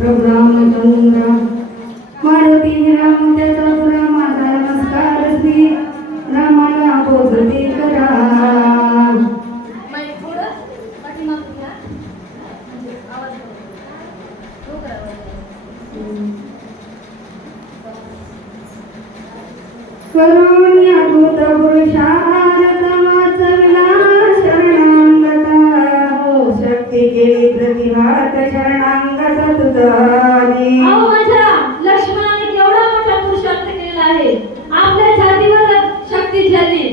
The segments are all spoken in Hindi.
प्रभु रामचंद्र मारुति राम चतुर माता नमस्कार श्री रामाला बोधते करा करुण अंतराणी लक्ष्मणाने केवढा मोठा पुरुषार्थ केलेला आहे. आपल्या जातीवर शक्ती झाली.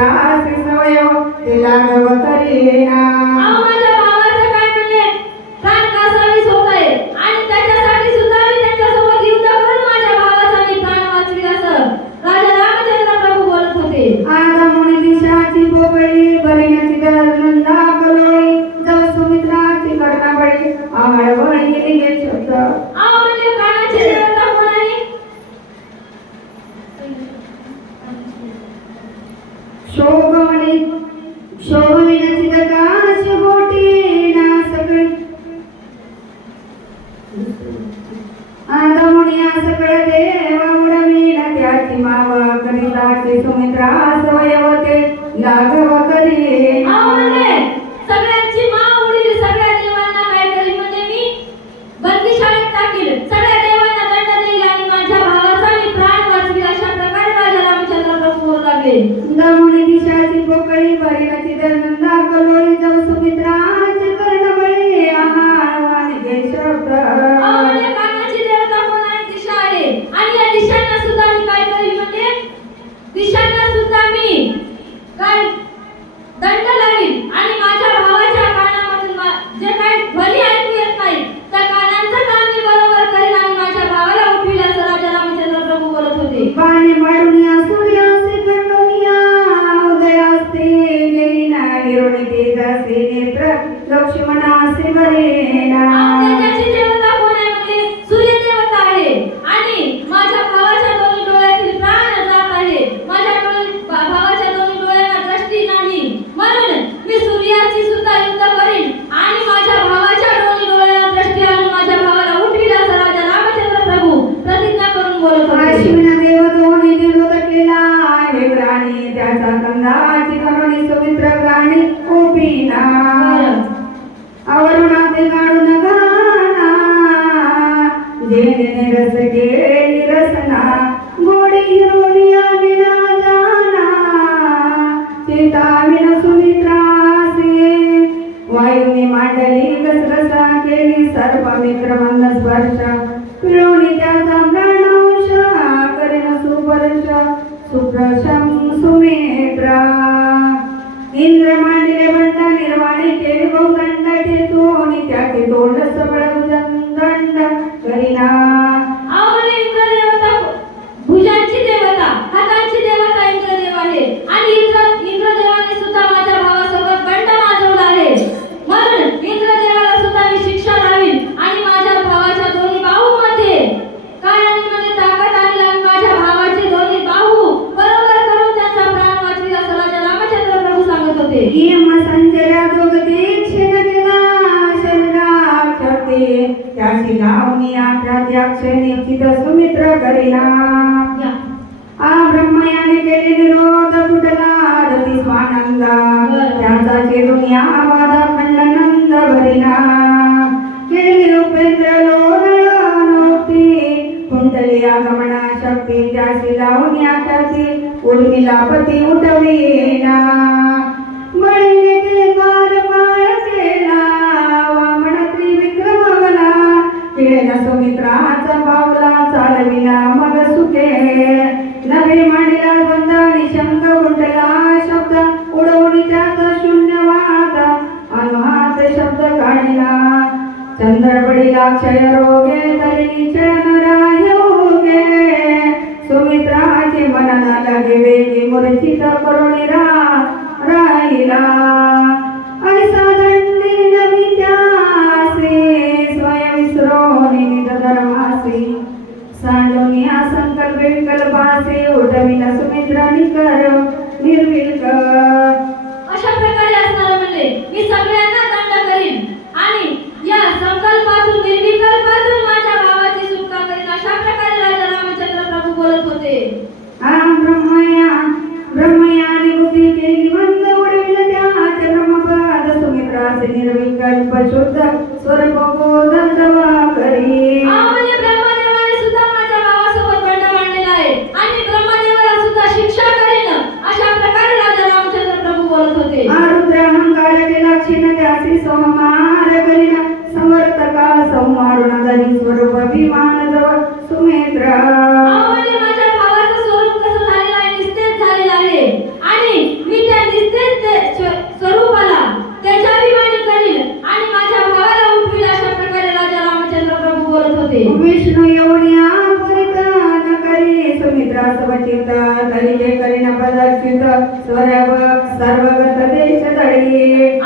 રાશિ સવયો તિલાગ વતરી ના ತ್ರಾಸಯತೆ ಲಾಘವ ಕರಿಯೇ पाण्याने केलेली रोध सुटला आरती स्वानंदा त्याचा चिरून या वादा खंडनंद भरिना केली उपेंद्र लोळा नव्हती कुंतली आगमना शक्ती त्याशी लावून या त्याची उर्मिला पती उठवली येणार ಚಂದ್ರಬಡಿಲಾಕ್ಷಯ ರೋಗೆ ತಲೆ ಚನರಾಯೋಗೆ ಸುಮಿತ್ರಾಚಿ ಮನನ ಲಗಿವೆ ಮುರಿಚಿತ ಕರುಣಿರಾ ರಾಯಿಲಾ विष्णु येऊन्या परितान करी सुमित्रा सुभचिता करी जे करी न पदर्शित स्वरभ सर्वगत देश तळी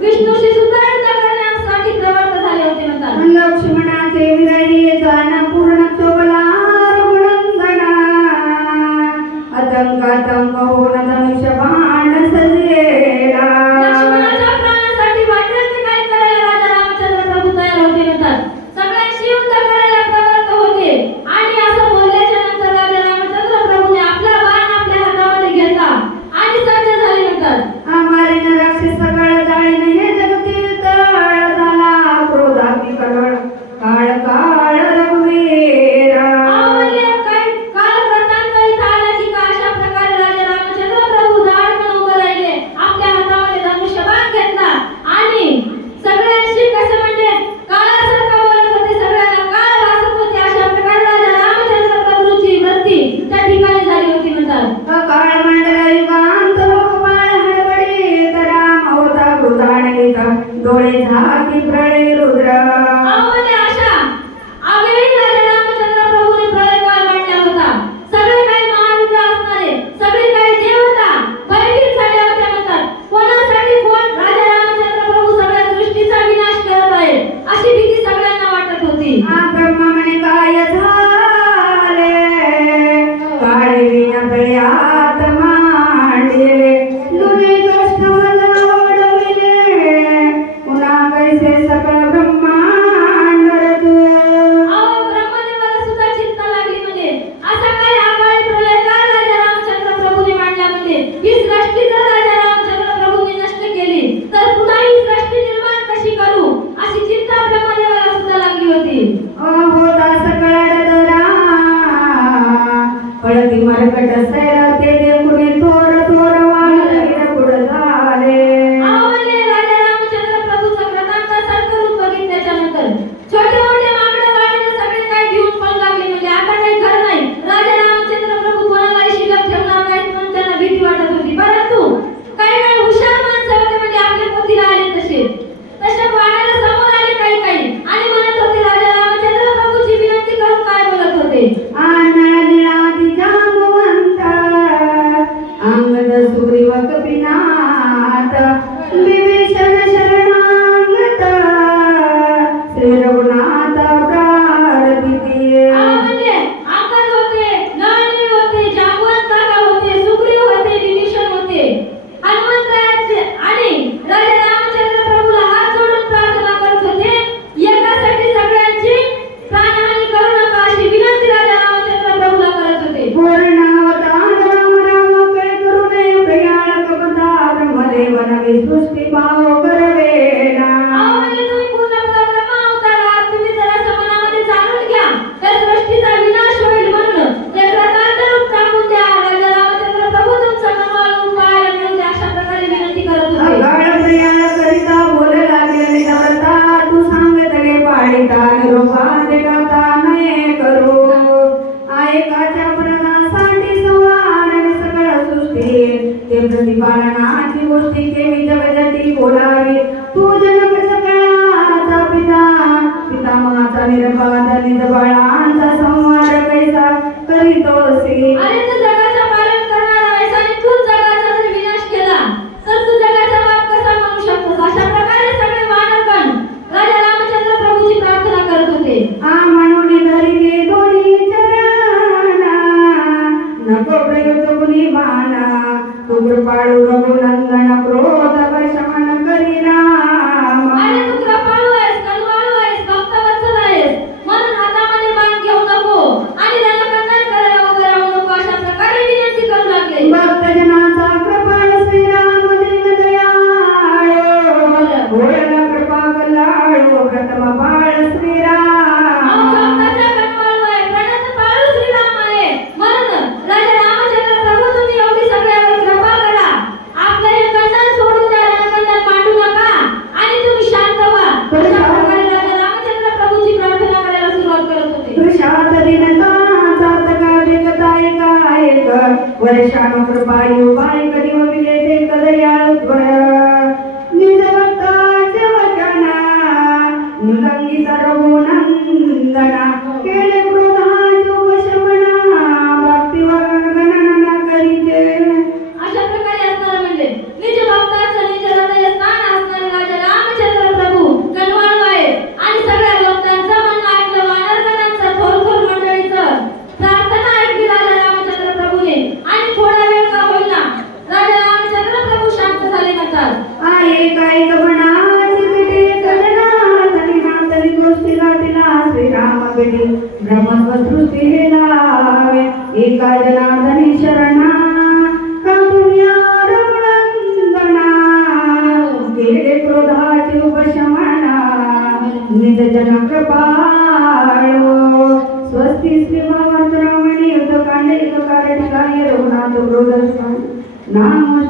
Windows Yeah. एकाच्या प्राणासाठी संवार सकळ सृष्टी. ते प्रतिपालनाची गोष्टी केली जगजती बोलावी तू जनक सगळ्याचा पिता पिता पितामहाचा निर्बाध निजबाळा ವರ್ಷಾನು ಕೃಪಾಯು ಬಾಯಿಕ ನಿಮಿಲೇತೆ ಕದಯಾಳು ಧ್ವರ ನಿಜವತ್ತಾಚ ವಚನ ಮೃದಂಗಿ ಸರವು ನಂದನ ರಾಮವಿಡು ಭ್ರಮತ್ವ ಶ್ರುತಿ ಲಾವೆ ಏಕಾಜನಾರ್ದನಿ ಶರಣ ಕೇಳೆ ಕ್ರೋಧಾಚಿ ಉಪಶಮನ ನಿಜ ಜನ ಕೃಪಾಳು ಸ್ವಸ್ತಿ ಶ್ರೀ ಮಹಾವರ್ತರಾಮಣಿ ಯುದ್ಧ ಕಾಂಡ ಯುದ್ಧ ಕಾರಣ ಕಾರ್ಯ ರಘುನಾಥ ಕ್ರೋಧ ನಾಮ